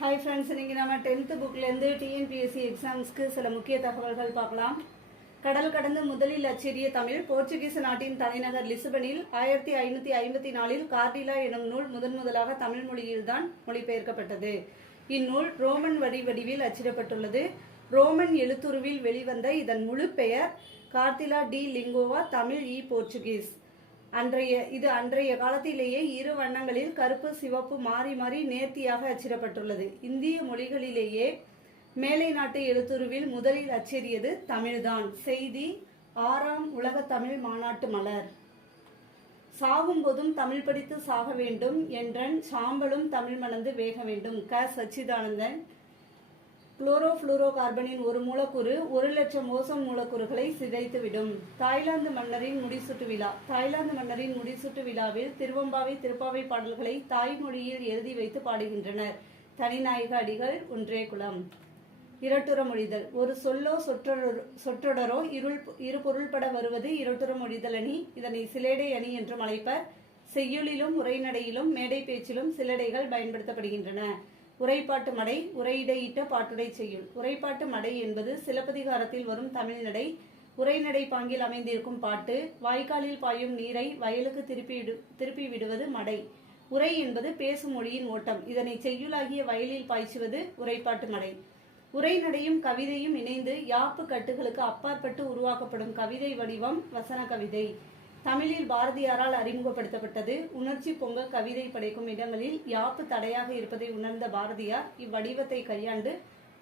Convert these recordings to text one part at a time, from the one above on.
Hi friends இன்றைக்கி நம்ம tenth புக்லேருந்து TNPSC எக்ஸாம்ஸ்க்கு சில முக்கிய தகவல்கள் பார்க்கலாம். கடல் கடந்து முதலில் அச்சேரிய தமிழ் போர்ச்சுகீஸ் நாட்டின் தலைநகர் லிசுபனில் ஆயிரத்தி ஐநூற்றி ஐம்பத்தி நாலில் கார்டிலா எனும் நூல் முதன் முதலாக தமிழ் மொழியில்தான் மொழிபெயர்க்கப்பட்டது. இந்நூல் ரோமன் வரி வடிவில் அச்சிடப்பட்டுள்ளது. ரோமன் எழுத்துருவில் வெளிவந்த இதன் முழு பெயர் கார்டிலா டி லிங்கோவா தமிழ் இ போர்ச்சுகீஸ். அன்றைய இது அன்றைய காலத்திலேயே இரு வண்ணங்களில் கருப்பு சிவப்பு மாறி மாறி நேர்த்தியாக அச்சிடப்பட்டுள்ளது. இந்திய மொழிகளிலேயே மேலை நாட்டு எழுத்துருவில் முதலில் அச்சேறியது தமிழ்தான். செய்தி ஆறாம் உலக தமிழ் மாநாட்டு மலர். சாகும்போதும் தமிழ் படித்து சாக வேண்டும் என்றன் சாம்பலும் தமிழ் மணந்து வேக வேண்டும். க. சச்சிதானந்தன் குளோரோஃப்ளூரோ கார்பனின் ஒரு மூலக்கூறு ஒரு லட்சம் ஓசோன் மூலக்கூறுகளை சிதைத்துவிடும். தாய்லாந்து மன்னரின் முடிசூட்டு விழா. தாய்லாந்து மன்னரின் முடிசூட்டு விழாவில் திருவம்பாவை திருப்பாவை பாடல்களை தாய்மொழியில் எழுதி வைத்து பாடுகின்றனர். தனிநாயக அடிகள் ஒன்றே குலம். இரட்டுற மொழிதல். ஒரு சொல்லோ சொற்றொடரோ சொற்றொடரோ இருள் இரு பொருள்பட வருவது இரட்டுற மொழிதல் அணி. இதனை சிலேடை அணி என்றும் அழைப்பர் செய்யுளிலும் உரைநடையிலும் மேடை பேச்சிலும் சிலடைகள் பயன்படுத்தப்படுகின்றன. உரைப்பாட்டு மடை உரையிடையிட்ட பாட்டுடை செய்யுள். உரைப்பாட்டு மடை என்பது சிலப்பதிகாரத்தில் வரும் தமிழ்நடை உரைநடை பாங்கில் அமைந்திருக்கும் பாட்டு வாய்க்காலில் பாயும் நீரை வயலுக்கு திருப்பி திருப்பி விடுவது மடை. உரை என்பது பேசும் மொழியின் ஓட்டம். இதனை செய்யுளாகிய வயலில் பாய்ச்சுவது உரைப்பாட்டு மடை. உரைநடையும் கவிதையும் இணைந்து யாப்பு கட்டுகளுக்கு அப்பாற்பட்டு உருவாக்கப்படும் கவிதை வடிவம் வசன கவிதை. தமிழில் பாரதியாரால் அறிமுகப்படுத்தப்பட்டது. உணர்ச்சி பொங்க கவிதை படைக்கும் இடங்களில் யாப்பு தடையாக இருப்பதை உணர்ந்த பாரதியார் இவ்வடிவத்தை கையாண்டு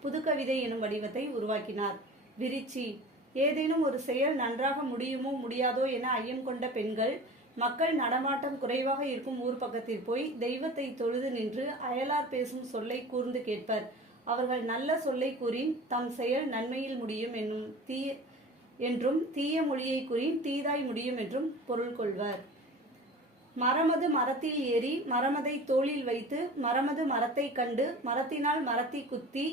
புதுக்கவிதை எனும் வடிவத்தை உருவாக்கினார். விரிச்சி ஏதேனும் ஒரு செயல் நன்றாக முடியுமோ முடியாதோ என ஐயம் கொண்ட பெண்கள் மக்கள் நடமாட்டம் குறைவாக இருக்கும் ஊர் பக்கத்தில் போய் தெய்வத்தை தொழுது நின்று அயலார் பேசும் சொல்லை கூர்ந்து கேட்பர். அவர்கள் நல்ல சொல்லை கூறின் தம் செயல் நன்மையில் முடியும் என்னும் தீய என்றும் தீய மொழியை கூறி தீதாய் முடியும் என்றும் பொருள் கொள்வர். மரமது மரத்தில் ஏறி மரமதை தோளில் வைத்து மரமது மரத்தை கண்டு மரத்தினால் மரத்தை குத்தி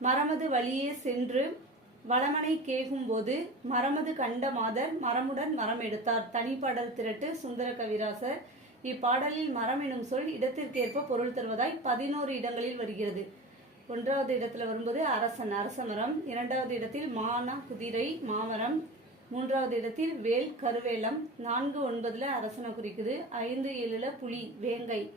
மரமது வழியே சென்று வளமனை கேகும்போது மரமது கண்ட மாதர் மரமுடன் மரம் எடுத்தார். தனிப்பாடல் திரட்டு சுந்தர கவிராசர். இப்பாடலில் மரம் எனும் சொல் இடத்திற்கேற்ப பொருள் தருவதாய் பதினோரு இடங்களில் வருகிறது. ஒன்றாவது இடத்துல வரும்போது அரசன் அரச மரம் இரண்டாவது இடத்தில் மானா குதிரை மாமரம். மூன்றாவது இடத்தில் வேல் கருவேலம். நான்கு ஒன்பதுல அரசனை குறிக்குது. ஐந்து ஏழுல புலி வேங்கை.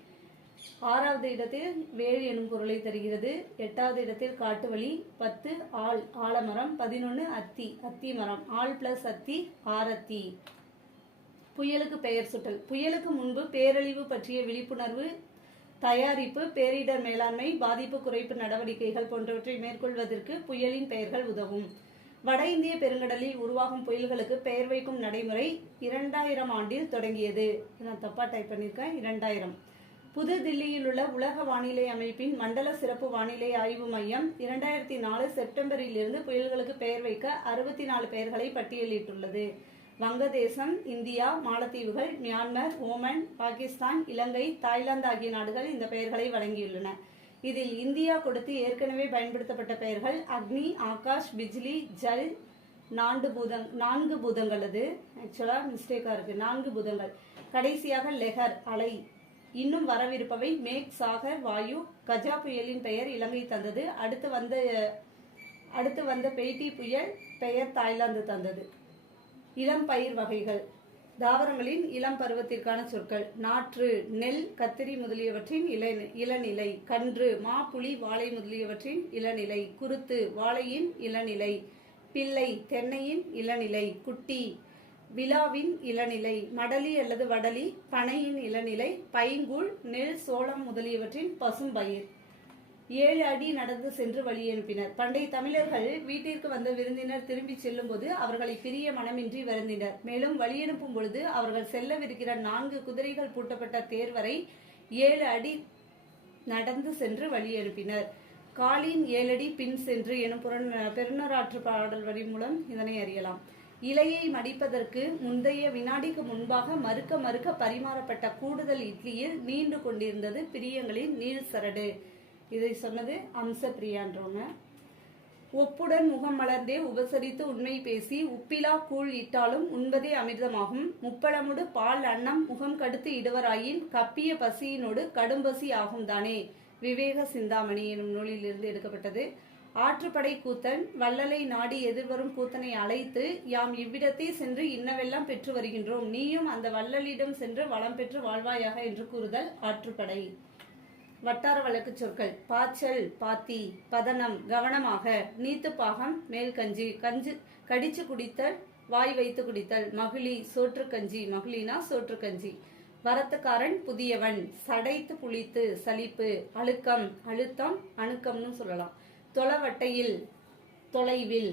ஆறாவது இடத்தில் வேல் எனும் பொருளை தருகிறது. எட்டாவது இடத்தில் காட்டுவழி பத்து ஆள் ஆலமரம். பதினொன்று அத்தி அத்தி மரம். ஆள் பிளஸ் அத்தி ஆரத்தி புயலுக்கு பெயர் சுட்டல். புயலுக்கு முன்பு பேரழிவு பற்றிய விழிப்புணர்வு தயாரிப்பு பேரிடர் மேலாண்மை பாதிப்பு குறைப்பு நடவடிக்கைகள் போன்றவற்றை மேற்கொள்வதற்கு புயலின் பெயர்கள் உதவும். வட இந்திய பெருங்கடலில் உருவாகும் புயல்களுக்கு பெயர் வைக்கும் நடைமுறை இரண்டாயிரம் ஆண்டில் தொடங்கியது. நான் தப்பா டைப் பண்ணியிருக்கேன். இரண்டாயிரம். புது தில்லியில் உள்ள உலக வானிலை அமைப்பின் மண்டல சிறப்பு வானிலை ஆய்வு மையம் இரண்டாயிரத்தி நாலு செப்டம்பரில் இருந்து புயல்களுக்கு பெயர் வைக்க அறுபத்தி நாலு பெயர்களை பட்டியலிட்டுள்ளது. வங்கதேசம் இந்தியா மாலத்தீவுகள் Myanmar Oman Pakistan Ilangai Thailand ஆகிய நாடுகள் இந்த பெயர்களை வழங்கியுள்ளன. இதில் இந்தியா கொடுத்து ஏற்கனவே பயன்படுத்தப்பட்ட பெயர்கள் அக்னி ஆகாஷ் பிஜ்லி ஜல் நான்கு பூதங் நான்கு பூதங்கள் அது. ஆக்சுவலாக மிஸ்டேக்காக இருக்குது நான்கு பூதங்கள். கடைசியாக லெஹர் அலை. இன்னும் வரவிருப்பவை மேக் சாகர் வாயு கஜா புயலின் பெயர் இலங்கை தந்தது. அடுத்து வந்த அடுத்து வந்த பெய்டி புயல் பெயர் தாய்லாந்து தந்தது. இளம் பயிர் வகைகள். தாவரங்களின் இளம் பருவத்திற்கான சொற்கள். நாற்று நெல் கத்திரி முதலியவற்றின் இள இளநிலை. கன்று மா புளி வாழை முதலியவற்றின் இளநிலை. குருத்து வாழையின் இளநிலை. பிள்ளை தென்னையின் இளநிலை. குட்டி விழாவின் இளநிலை. மடலி அல்லது வடலி பனையின் இளநிலை. பைங்கூழ் நெல் சோளம் முதலியவற்றின் பசும்பயிர். ஏழு அடி நடந்து சென்று வழி அனுப்பினர் பண்டைய தமிழர்கள் வீட்டிற்கு வந்த விருந்தினர் திரும்பி செல்லும் போது அவர்களை பிரிய மனமின்றி வருந்தினர். மேலும் வழி அனுப்பும் பொழுது அவர்கள் செல்லவிருக்கிற நான்கு குதிரைகள் பூட்டப்பட்ட தேர் வரை ஏழு அடி நடந்து சென்று வழி அனுப்பினர் காலின் ஏழடி பின் சென்று எனும் புறந- பெருநராற்று பாடல் வரி மூலம் இதனை அறியலாம். இலையை மடிப்பதற்கு முந்தைய வினாடிக்கு முன்பாக மறுக்க மறுக்க பரிமாறப்பட்ட கூடுதல் இட்லியில் நீண்டு கொண்டிருந்தது பிரியங்களின் நீள் சரடு இதை சொன்னது அம்ச பிரியான்றவங்க ஒப்புடன் முகம் மலர்ந்தே உபசரித்து உண்மை பேசி உப்பிலா கூழ் இட்டாலும் உண்பதே அமிர்தமாகும். முப்பழமுடு பால் அன்னம் முகம் கடுத்து இடுவராயின் கப்பிய பசியினோடு கடும்பசி ஆகும் தானே. விவேக சிந்தாமணி எனும் நூலிலிருந்து எடுக்கப்பட்டது. ஆற்றுப்படை கூத்தன் வள்ளலை நாடி எதிர்வரும் கூத்தனை அழைத்து யாம் இவ்விடத்தே சென்று இன்னவெல்லாம் பெற்று வருகின்றோம். நீயும் அந்த வள்ளலிடம் சென்று வளம் பெற்று வாழ்வாயாக என்று கூறுதல் ஆற்றுப்படை. வட்டார வழக்கு சொற்கள். பாய்ச்சல் பாத்தி பதனம் கவனமாக நீத்துப்பாகம் மேல் கஞ்சி கடிச்சு குடித்தல் வாய் வைத்து குடித்தல் மகிழி சோற்றுக்கஞ்சி மகிழினா சோற்றுக்கஞ்சி வரத்துக்காரன் புதியவன். சடைத்து புளித்து சலிப்பு அழுக்கம் அழுத்தம் அணுக்கம்னு சொல்லலாம். தொலைவட்டையில் தொலைவில்.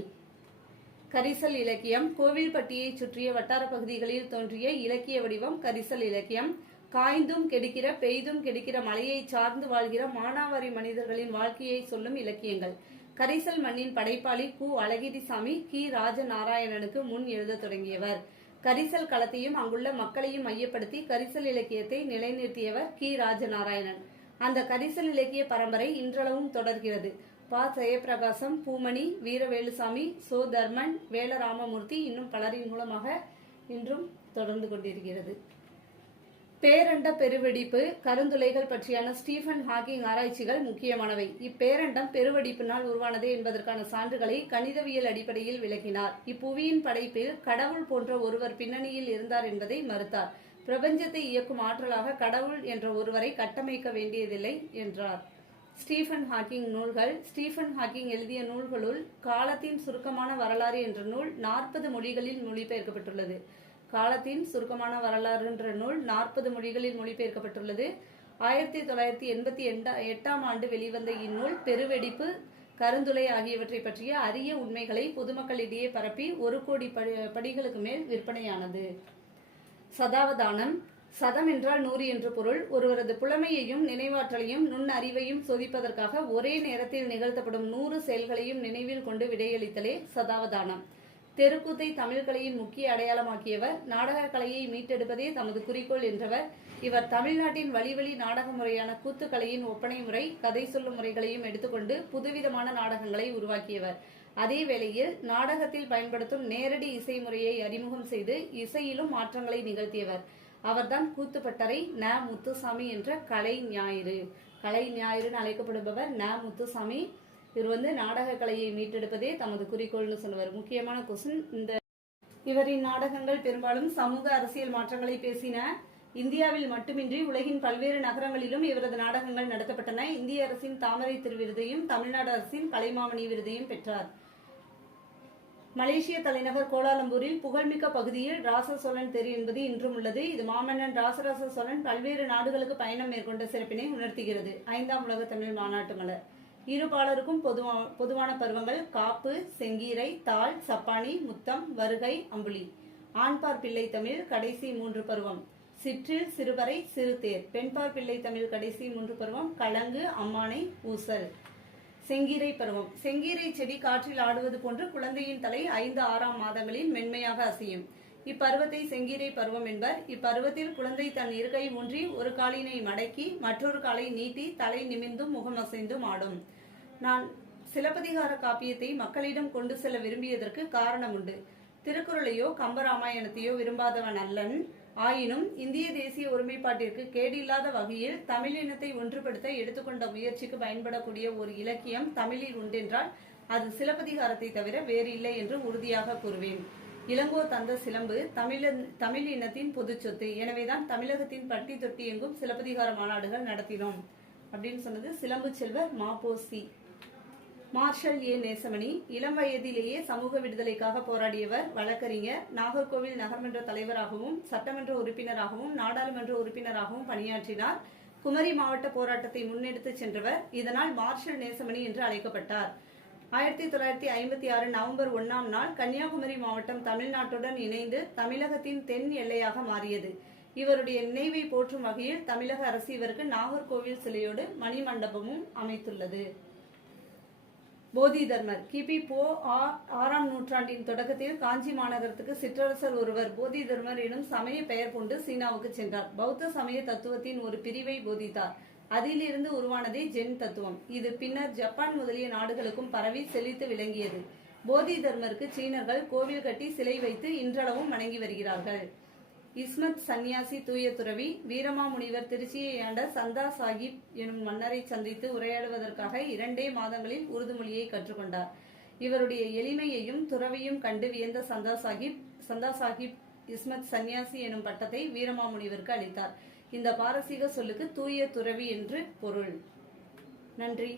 கரிசல் இலக்கியம். கோவில்பட்டியை சுற்றிய வட்டார பகுதிகளில் தோன்றிய இலக்கிய வடிவம் கரிசல் இலக்கியம். காய்ந்தும் கெடுக்கிற பெய்தும் கெடுக்கிற மலையை சார்ந்து வாழ்கிற மானாவாரி மனிதர்களின் வாழ்க்கையை சொல்லும் இலக்கியங்கள். கரிசல் மண்ணின் படைப்பாளி கு. அழகிரிசாமி கி. ராஜநாராயணனுக்கு முன் எழுதத் தொடங்கியவர். கரிசல் களத்தையும் அங்குள்ள மக்களையும் மையப்படுத்தி கரிசல் இலக்கியத்தை நிலைநிறுத்தியவர் கி. ராஜநாராயணன். அந்த கரிசல் இலக்கிய பரம்பரை இன்றளவும் தொடர்கிறது. ப. ஜெயபிரகாசம் பூமணி வீரவேலுசாமி சோ தர்மன் வேலராமமூர்த்தி இன்னும் பலரின் மூலமாக இன்றும் தொடர்ந்து கொண்டிருக்கிறது. பேரண்ட பெருவெடிப்பு கருந்துளைகள் பற்றியான ஸ்டீஃபன் ஹாக்கிங் ஆராய்ச்சிகள் முக்கியமானவை. இப்பேரண்டம் பெருவெடிப்பினால் உருவானது என்பதற்கான சான்றுகளை கணிதவியல் அடிப்படையில் விளக்கினார். இப்புவியின் படைப்பில் கடவுள் போன்ற ஒருவர் பின்னணியில் இருந்தார் என்பதை மறுத்தார். பிரபஞ்சத்தை இயக்கும் ஆற்றலாக கடவுள் என்ற ஒருவரை கட்டமைக்க வேண்டியதில்லை என்றார். ஸ்டீஃபன் ஹாக்கிங் நூல்கள் ஸ்டீஃபன் ஹாக்கிங் எழுதிய நூல்களுள் காலத்தின் சுருக்கமான வரலாறு என்ற நூல் நாற்பது மொழிகளில் மொழிபெயர்க்கப்பட்டுள்ளது. காலத்தின் சுருக்கமான வரலாறுன்ற நூல் நாற்பது மொழிகளில் மொழிபெயர்க்கப்பட்டுள்ளது. ஆயிரத்தி தொள்ளாயிரத்தி எண்பத்தி எண்டா எட்டாம் ஆண்டு வெளிவந்த இந்நூல் பெருவெடிப்பு கருந்துளை ஆகியவற்றை பற்றிய அரிய உண்மைகளை பொதுமக்களிடையே பரப்பி ஒரு கோடி படி- படிகளுக்கு மேல் விற்பனையானது. சதாவதானம். சதம் என்றால் நூறு என்று பொருள். ஒருவரது புலமையையும் நினைவாற்றலையும் நுண் அறிவையும் சோதிப்பதற்காக ஒரே நேரத்தில் நிகழ்த்தப்படும் நூறு செயல்களையும் நினைவில் கொண்டு விடையளித்தலே சதாவதானம். தெருக்கூத்தை தமிழ் கலையின் முக்கிய அடையாளமாக்கியவர் நாடக கலையை மீட்டெடுப்பதே தமது குறிக்கோள் என்றவர். இவர் தமிழ்நாட்டின் வழிவழி நாடக முறையான கூத்துக்கலையின் ஒப்பனை முறை கதை சொல்லும் முறைகளையும் எடுத்துக்கொண்டு புதுவிதமான நாடகங்களை உருவாக்கியவர். அதே வேளையில் நாடகத்தில் பயன்படுத்தும் நேரடி இசை முறையை அறிமுகம் செய்து இசையிலும் மாற்றங்களை நிகழ்த்தியவர். அவர்தான் கூத்துப்பட்டறை ந. முத்துசாமி என்ற கலை ஞாயிறு. கலை ஞாயிறுன்னு அழைக்கப்படுபவர் ந. முத்துசாமி. இவர் வந்து நாடக கலையை மீட்டெடுப்பதே தமது குறிக்கோள்னு சொல்லுவார். முக்கியமான கொஸ்டின் இந்த இவரின் நாடகங்கள் பெரும்பாலும் சமூக அரசியல் மாற்றங்களை பேசின இந்தியாவில் மட்டுமின்றி உலகின் பல்வேறு நகரங்களிலும் இவரது நாடகங்கள் நடத்தப்பட்டன. இந்திய அரசின் தாமரை திருவிருதையும் தமிழ்நாடு அரசின் கலைமாமணி விருதையும் பெற்றார். மலேசிய தலைநகர் கோலாலம்பூரில் புகழ்மிக்க பகுதியில் ராச சோழன் தெரு என்பது இன்றும் உள்ளது. இது மாமன்னன் ராசராச சோழன் பல்வேறு நாடுகளுக்கு பயணம் மேற்கொண்ட சிறப்பினை உணர்த்துகிறது. ஐந்தாம் உலக தமிழ் மாநாட்டு மலர். இரு பாலருக்கும் பொதுவா பொதுவான பருவங்கள் காப்பு செங்கீரை தாள் சப்பானி முத்தம் வருகை அம்புலி. ஆண்பார் பிள்ளை தமிழ் கடைசி மூன்று பருவம். சிற்றில் சிறுவரை சிறுதேர். பெண்பார் பிள்ளை தமிழ் கடைசி மூன்று பருவம் கலங்கு அம்மானை ஊசல். செங்கீரை பருவம். செங்கீரை செடி காற்றில் ஆடுவது போன்று குழந்தையின் தலை ஐந்து ஆறாம் மாதங்களில் மென்மையாக அசையும். இப்பருவத்தை செங்கீரை பருவம் என்பர். இப்பருவத்தில் குழந்தை தன் இருக்கை ஊன்றி ஒரு காலினை மடக்கி மற்றொரு காலை நீட்டி தலை நிமிர்ந்தும் முகம் அசைந்தும் ஆடும். நான் சிலப்பதிகார காப்பியத்தை மக்களிடம் கொண்டு செல்ல விரும்பியதற்கு காரணம் உண்டு திருக்குறளையோ கம்பராமாயணத்தையோ விரும்பாதவன் அல்லன். ஆயினும் இந்திய தேசிய ஒருமைப்பாட்டிற்கு கேடில்லாத வகையில் தமிழினத்தை ஒன்றுபடுத்த எடுத்துக்கொண்ட முயற்சிக்கு பயன்படக்கூடிய ஒரு இலக்கியம் தமிழில் உண்டென்றால் அது சிலப்பதிகாரத்தை தவிர வேறு இல்லை என்று உறுதியாக கூறுவேன். இளங்கோ தந்த சிலம்பு தமிழ தமிழ் இனத்தின் பொது சொத்து. எனவேதான் தமிழகத்தின் பட்டி தொட்டி எங்கும் சிலப்பதிகார மாநாடுகள் நடத்தினோம். அப்படின்னு சொன்னது சிலம்பு செல்வர் மாபோசி மார்ஷல் ஏ. நேசமணி இளம் வயதிலேயே சமூக விடுதலைக்காக போராடியவர் வழக்கறிஞர் நாகர்கோவில் நகர்மன்ற தலைவராகவும் சட்டமன்ற உறுப்பினராகவும் நாடாளுமன்ற உறுப்பினராகவும் பணியாற்றினார். குமரி மாவட்ட போராட்டத்தை முன்னெடுத்துச் சென்றவர் இதனால் மார்ஷல் நேசமணி என்று அழைக்கப்பட்டார். ஆயிரத்தி தொள்ளாயிரத்தி ஐம்பத்தி ஆறு நவம்பர் ஒன்னாம் நாள் கன்னியாகுமரி மாவட்டம் தமிழ்நாட்டுடன் இணைந்து தமிழகத்தின் தென் எல்லையாக மாறியது. இவருடைய நினைவை போற்றும் வகையில் தமிழக அரசு இவருக்கு நாகர்கோவில் சிலையோடு மணிமண்டபமும் அமைத்துள்ளது. போதி தர்மர். கிபி போ. ஆ- ஆறாம் நூற்றாண்டின் தொடக்கத்தில் காஞ்சி மாநகரத்துக்கு சிற்றரசர் ஒருவர் போதி தர்மர் எனும் சமய பெயர் கொண்டு சீனாவுக்கு சென்றார். பௌத்த சமய தத்துவத்தின் ஒரு பிரிவை போதித்தார். அதிலிருந்து உருவானதே ஜென் தத்துவம். இது பின்னர் ஜப்பான் முதலிய நாடுகளுக்கும் பரவி செழித்து விளங்கியது. போதி தர்மருக்கு சீனர்கள் கோவில் கட்டி சிலை வைத்து இன்றளவும் வணங்கி வருகிறார்கள். இஸ்மத் சந்நியாசி தூய துறவி வீரமாமுனிவர் திருச்சியை ஆண்ட சந்தா சாஹிப் எனும் மன்னரை சந்தித்து உரையாடுவதற்காக இரண்டே மாதங்களில் உருது மொழியை கற்றுக்கொண்டார். இவருடைய எளிமையையும் துறவையும் கண்டு வியந்த சந்தா சாஹிப் சந்தா சாஹிப் இஸ்மத் சந்நியாசி எனும் பட்டத்தை வீரமாமுனிவருக்கு அளித்தார். இந்த பாரசீக சொல்லுக்கு தூய துறவி என்று பொருள். நன்றி.